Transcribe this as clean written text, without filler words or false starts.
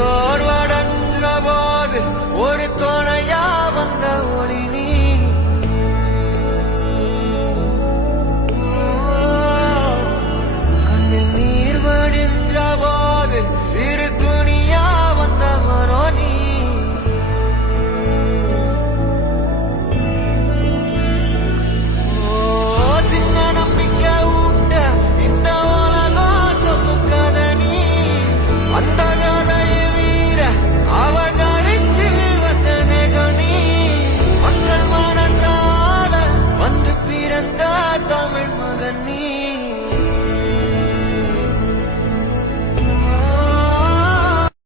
சோர்வடைஞ்ச போது ஒரு துணையா வந்த ஒளி நீ. கண்ணில் நீர் வடிஞ்ச போது சிறு துணியா வந்தவனோ நீ. சின்ன நம்பிக்கை ஊட்ட இந்த உலகம் சொல்லும் கதை நீ. அந்த கதையை வீர அவதரிச்சு வந்த நேசம் நீ. மக்கள் மனசால வந்து பிறந்த தமிழ் மகன் நீ.